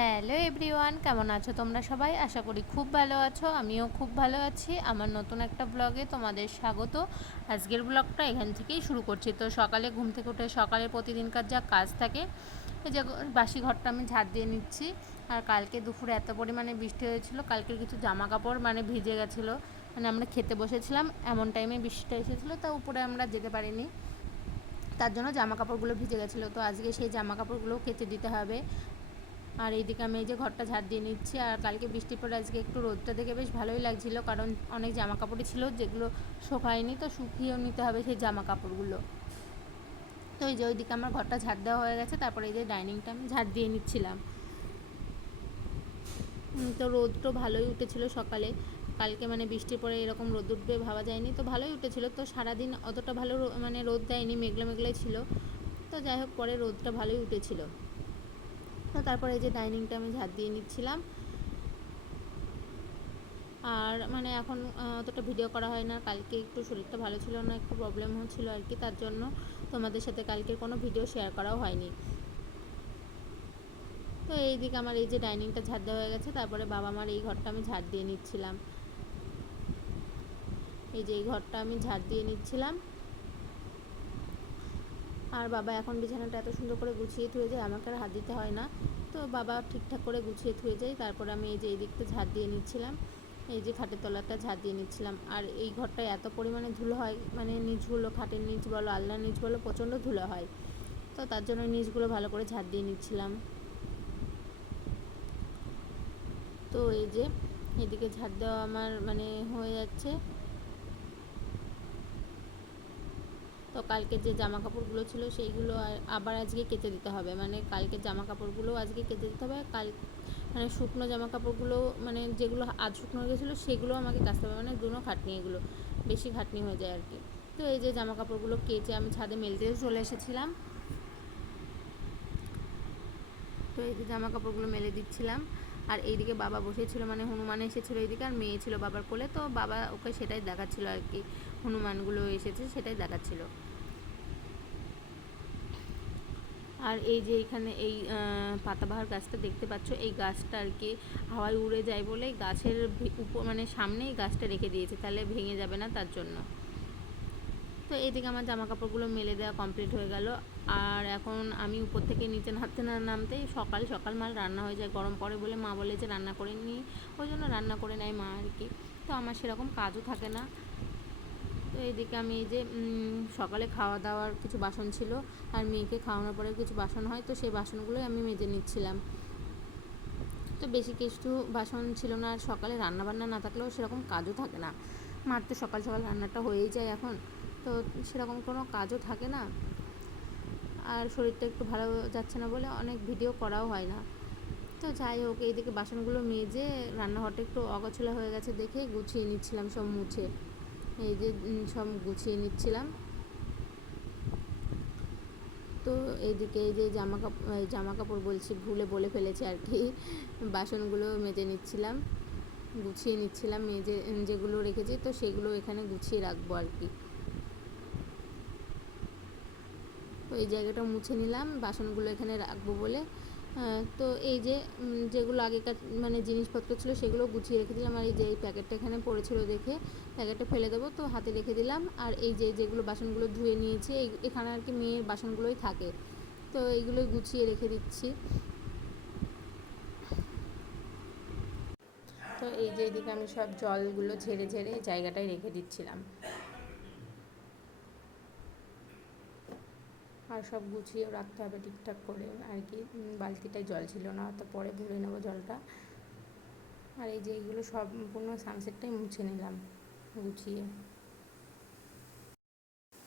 Hello everyone, কেমন আছো তোমরা সবাই? আশা করি খুব ভালো আছো। আমিও খুব ভালো আছি। আমার নতুন একটা ব্লগে তোমাদের স্বাগত। আজকের ব্লগটা এখান থেকেই শুরু করছি। তো সকালে ঘুম থেকে উঠে সকালে প্রতিদিনকার যা কাজ থাকে, এই যে বাসি ঘরটা আমি ঝাড় দিয়ে নিচ্ছি। আর কালকে দুপুরে এত পরিমাণে বৃষ্টি হয়েছিল, কালকের কিছু জামা কাপড় ভিজে গেছিলো। আমরা খেতে বসেছিলাম, এমন টাইমে বৃষ্টিটা এসেছিলো, তা উপরে আমরা যেতে পারিনি, তার জন্য জামা কাপড়গুলো ভিজে গেছিলো। তো আজকে সেই জামা কাপড়গুলোও কেচে দিতে হবে। আর এইদিকে আমি এই যে ঘরটা ঝাড় দিয়ে নিচ্ছি। আর কালকে বৃষ্টির পরে আজকে একটু রোদটা দেখে বেশ ভালোই লাগছিলো, কারণ অনেক জামা কাপড়ই ছিল যেগুলো শুকায়নি, তো শুকিয়েও নিতে হবে সেই জামা কাপড়গুলো। তো এই যে ওইদিকে আমার ঘরটা ঝাড় দেওয়া হয়ে গেছে। তারপরে এই যে ডাইনিংটা আমি ঝাড় দিয়ে নিচ্ছিলাম। তো রোদটা ভালোই উঠেছিল সকালে। কালকে বৃষ্টির পরে এরকম রোদ উঠবে ভাবা যায়নি, তো ভালোই উঠেছিল। তো সারাদিন অতটা ভালো রোদ দেয়নি, মেঘলা মেঘলাই ছিল। তো যাই হোক, পরে রোদটা ভালোই উঠেছিল। তো তারপরে এই যে ডাইনিংটা আমি ঝাড় দিয়ে নিচ্ছিলাম। আর এখন অতটা ভিডিও করা হয় না, কালকে একটু শরীরটা ভালো ছিল না, একটু প্রবলেম হচ্ছিলো আর কি, তার জন্য তোমাদের সাথে কালকের কোনো ভিডিও শেয়ার করাও হয়নি। তো এইদিকে আমার এই যে ডাইনিংটা ঝাড় দেওয়া হয়ে গেছে। তারপরে বাবা মার এই ঘরটা আমি ঝাড় দিয়ে নিচ্ছিলাম। এই যে এই ঘরটা আমি ঝাড় দিয়ে নিচ্ছিলাম। আর বাবা এখন বিছানাটা এত সুন্দর করে গুছিয়ে থুয়ে যায়, আমাকে আর হাত দিতে হয় না। তো বাবা ঠিকঠাক করে গুছিয়ে থুয়ে যায়। তারপর আমি এই যে এই দিকটা ঝাড় দিয়ে নিচ্ছিলাম, এই যে খাটের তলাটা ঝাড় দিয়ে নিচ্ছিলাম। আর এই ঘরটায় এত পরিমাণে ধুলো হয়, নিচগুলো, খাটের নিচ বলো, আলনার নিচ বলো, প্রচণ্ড ধুলো হয়। তো তার জন্য নিচগুলো ভালো করে ঝাড় দিয়ে নিচ্ছিলাম। তো এই যে এদিকে ঝাড় দেওয়া আমার হয়ে যাচ্ছে। তো কালকে যে জামা কাপড়গুলো ছিল সেইগুলো আবার আজকে কেচে দিতে হবে। কালকের জামা কাপড়গুলো আজকে কেচে দিতে হবে। শুকনো জামা কাপড়গুলো যেগুলো আধ শুকনো হয়ে গেছিলো সেগুলো আমাকে কাচতে হবে। দুনো খাটনি, এগুলো বেশি খাটনি হয়ে যায় আর কি। তো এই যে জামা কাপড়গুলো কেচে আমি ছাদে মেলতে চলে এসেছিলাম। তো এই যে জামা কাপড়গুলো মেলে দিচ্ছিলাম। আর এইদিকে বাবা বসেছিল, হনুমান এসেছিলো এইদিকে, আর মেয়ে ছিল বাবার কোলে। তো বাবা ওকে সেটাই দেখাচ্ছিলো আর কি, হনুমানগুলো এসেছে সেটাই দেখাচ্ছিলো। আর এই যে এখানে এই পাতাবাহার গাছটা দেখতে পাচ্ছ, এই গাছটা আর কি হাওয়ায় উড়ে যায় বলে গাছের উপর সামনেই গাছটা রেখে দিয়েছে, তাহলে ভেঙে যাবে না, তার জন্য। তো এইদিকে আমার জামা কাপড়গুলো মেলে দেওয়া কমপ্লিট হয়ে গেল। আর এখন আমি উপর থেকে নিচে নামতে না নামতেই সকাল সকাল মাল রান্না হয়ে যায়। গরম পড়ে বলে মা বলে যে রান্না করে নিই, ওই জন্য রান্না করে নেয় মা আর কি। তো আমার সেরকম কাজও থাকে না। তো এইদিকে আমি এই যে সকালে খাওয়া দাওয়ার কিছু বাসন ছিল, আর মেয়েকে খাওয়ানোর পরে কিছু বাসন হয়, তো সেই বাসনগুলোই আমি মেজে নিচ্ছিলাম। তো বেশি কিছু বাসন ছিল না। আর সকালে রান্নাবান্না না থাকলেও সেরকম কাজও থাকে না, মার তো সকাল সকাল রান্নাটা হয়েই যায় এখন, তো সেরকম কোনো কাজও থাকে না। আর শরীরটা একটু ভালো যাচ্ছে না বলে অনেক ভিডিও করাও হয় না। তো যাই হোক, এইদিকে বাসনগুলো মেজে রান্নাঘরটা একটু অগোছালো হয়ে গেছে দেখে গুছিয়ে নিচ্ছিলাম, সব মুছে এই যে সব গুছিয়ে নিচ্ছিলাম। তো এইদিকে এই যে জামা কাপড় বলছি, ভুলে বলে ফেলেছি আর কি, বাসনগুলো মেজে নিচ্ছিলাম, গুছিয়ে নিচ্ছিলাম। মেজে যেগুলো রেখেছি তো সেগুলো এখানে গুছিয়ে রাখবো আর কি। তো এই জায়গাটা মুছে নিলাম বাসনগুলো এখানে রাখবো বলে। তো এই যে যেগুলো আগেকার জিনিসপত্র ছিল সেগুলো গুছিয়ে রেখে দিলাম। আর এই যে এই প্যাকেটটা এখানে পড়েছিল দেখে প্যাকেটটা ফেলে দেবো, তো হাতে রেখে দিলাম। আর এই যে যেগুলো বাসনগুলো ধুয়ে নিয়েছি এখানে আর কি মেয়ের বাসনগুলোই থাকে, তো এইগুলোই গুছিয়ে রেখে দিচ্ছি। তো এই যে এদিকে আমি সব জলগুলো ঝেড়ে ঝেড়ে জায়গাটায় রেখে দিচ্ছিলাম। আর সব গুছিয়েও রাখতে হবে ঠিকঠাক করে আর কি। বালতিটায় জল ছিল না, তো পরে ভরে নেবো জলটা। আর এই যে এইগুলো সম্পূর্ণ সানসেটটাই মুছে নিলাম গুছিয়ে।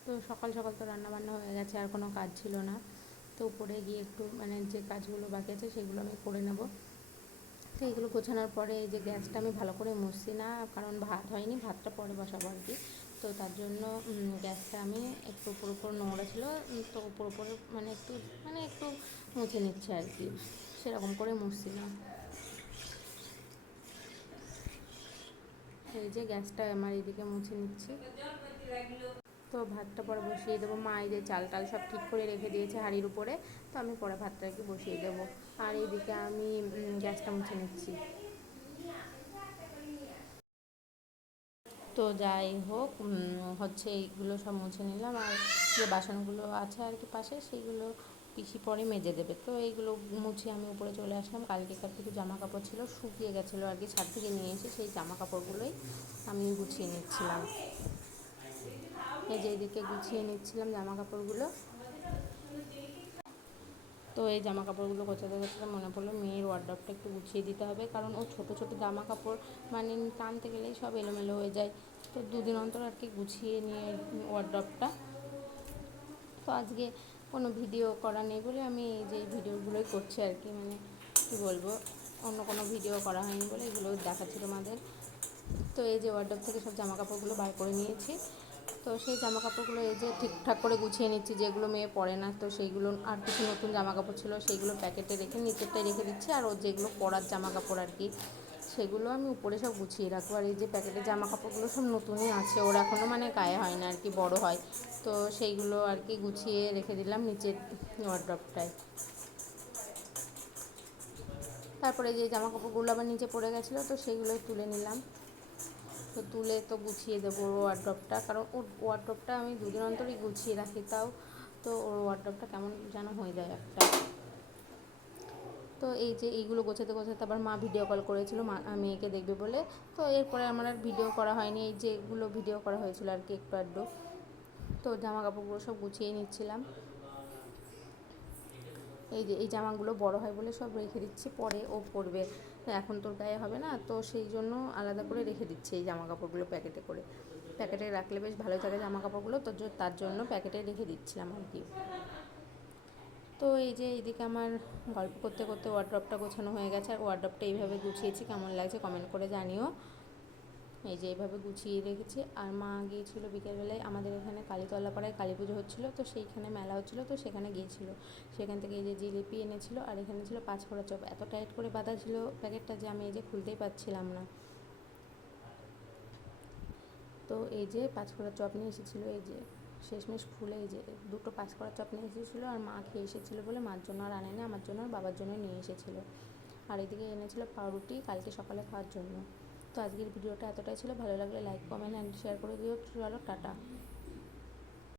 তো সকাল সকাল তো রান্নাবান্না হয়ে গেছে, আর কোনো কাজ ছিল না। তো উপরে গিয়ে একটু যে কাজগুলো বাকি আছে সেগুলো আমি করে নেব। তো এইগুলো গোছানোর পরে এই যে গ্যাসটা আমি ভালো করে মুছছি না, কারণ ভাত হয়নি, ভাতটা পরে বসাবো আর কি। তো তার জন্য গ্যাসটা আমি একটু উপর উপর নোংরা ছিল, তো উপর উপরে একটু একটু মুছে নিচ্ছে আর কি, সেরকম করে মুছছি না। এই যে গ্যাসটা আমার এইদিকে মুছে নিচ্ছি। তো ভাতটা পরে বসিয়ে দেবো। মা এই যে চাল টাল সব ঠিক করে রেখে দিয়েছে হাঁড়ির উপরে, তো আমি পরে ভাতটা একটু বসিয়ে দেবো। আর এইদিকে আমি গ্যাসটা মুছে নিচ্ছি। তো যাই হোক, হচ্ছে এইগুলো সব মুছে নিলাম। আর যে বাসনগুলো আছে আর কি পাশে, সেইগুলো পিসি পরে মেজে দেবে। তো এইগুলো মুছে আমি উপরে চলে আসলাম। কালকেকার কিছু জামা কাপড় ছিল, শুকিয়ে গেছিলো আর কি, ছাদ থেকে নিয়ে এসে সেই জামা কাপড়গুলোই আমি গুছিয়ে নিচ্ছিলাম। এই যে এইদিকে গুছিয়ে নিচ্ছিলাম জামা কাপড়গুলো। তো এই জামা কাপড়গুলো গোছাতে গোছাতে মনে পড়লো মেয়ের ওয়ার্ডরোবটা একটু গুছিয়ে দিতে হবে, কারণ ও ছোটো ছোটো জামা কাপড় মানে টানতে গেলেই সব এলোমেলো হয়ে যায়। তো দুদিন অন্তর আর কি গুছিয়ে নিয়ে ওয়ার্ডরোবটা। তো আজকে কোনো ভিডিও করা নেই বলে আমি এই যে ভিডিওগুলোই করছি আর কি, মানে কী বলবো, অন্য কোনো ভিডিও করা হয়নি বলে এগুলো দেখাচ্ছিল আমাদের। তো এই যে ওয়ার্ডরোব থেকে সব জামা কাপড়গুলো বার করে নিয়েছি। তো সেই জামা কাপড়গুলো এই যে ঠিকঠাক করে গুছিয়ে নিচ্ছি, যেগুলো মেয়ে পরে না। তো সেইগুলো আর কিছু নতুন জামা কাপড় ছিল, সেইগুলো প্যাকেটে রেখে নিচেরটাই রেখে দিচ্ছি। আর ওর যেগুলো পরার জামা কাপড় আর কি, সেগুলো আমি উপরে সব গুছিয়ে রাখবো। আর এই যে প্যাকেটের জামা কাপড়গুলো সব নতুনই আছে, ওর এখনও মানে গায়ে হয় না আর কি, বড় হয়। তো সেইগুলো আর কি গুছিয়ে রেখে দিলাম নিচের ওয়ার্ডরোবটায়। তারপরে যে জামা কাপড়গুলো আবার নিচে পড়ে গেছিলো, তো সেইগুলোই তুলে নিলাম। তো তুলে তো গুছিয়ে দেবো ওর ওয়ার্ডরোবটা, কারণ ওর ওয়ার্ডরোবটা আমি দুদিন অন্তরই গুছিয়ে রাখি, তাও তো ওর ওয়ার্ডরোবটা কেমন যেন হয়ে যায় একটা। তো এই যে এইগুলো গোছাতে গোছাতে আবার মা ভিডিও কল করেছিল মেয়েকে দেখবে বলে। তো এরপরে আমার আর ভিডিও করা হয়নি, এই যেগুলো ভিডিও করা হয়েছিল আর কি একটু আধটু। তো জামা কাপড়গুলো সব গুছিয়ে নিচ্ছিলাম। এই যে এই জামাগুলো বড় হয় বলে সব রেখে দিচ্ছি, পরে ও পরবে, এখন তোর গায়ে হবে না, তো সেই জন্য আলাদা করে রেখে দিচ্ছি এই জামা কাপড়গুলো প্যাকেটে করে। প্যাকেটে রাখলে বেশ ভালো থাকে জামা কাপড়গুলো, তো তার জন্য প্যাকেটে রেখে দিচ্ছিলাম আর কি। তো এই যে এইদিকে আমার গল্প করতে করতে ওয়ার্ডরোবটা গোছানো হয়ে গেছে। আর ওয়ার্ডরোবটা এইভাবে গুছিয়েছি, কেমন লাগছে কমেন্ট করে জানিও। এই যে এইভাবে গুছিয়ে রেখেছি। আর মা গিয়েছিলো বিকেলবেলায়, আমাদের এখানে কালীতলা পাড়ায় কালী পুজো হচ্ছিলো, তো সেইখানে মেলা হচ্ছিলো, তো সেখানে গিয়েছিলো। সেখান থেকে এই যে জিলিপি এনেছিলো, আর এখানে ছিল 5 ফোড়া চপ। এত টাইট করে বাঁধা ছিল প্যাকেটটা যে আমি এই যে খুলতেই পারছিলাম না। তো এই যে 5 ফোড়া চপ নিয়ে এসেছিলো, এই যে শেষমেশ খুলে এই যে 2টো 5 ফোড়া চপ নিয়ে এসেছিলো। আর মা খেয়ে এসেছিলো বলে মার জন্য আর আনেনি, আমার জন্য আর বাবার জন্য নিয়ে এসেছিলো। আর এদিকে এনেছিলো পাউরুটি কালকে সকালে খাওয়ার জন্য। তো আজকের ভিডিওটা এতটাই ছিল, ভালো লাগলে লাইক কমেন্ট অ্যান্ড শেয়ার করে দিও। চলো টাটা।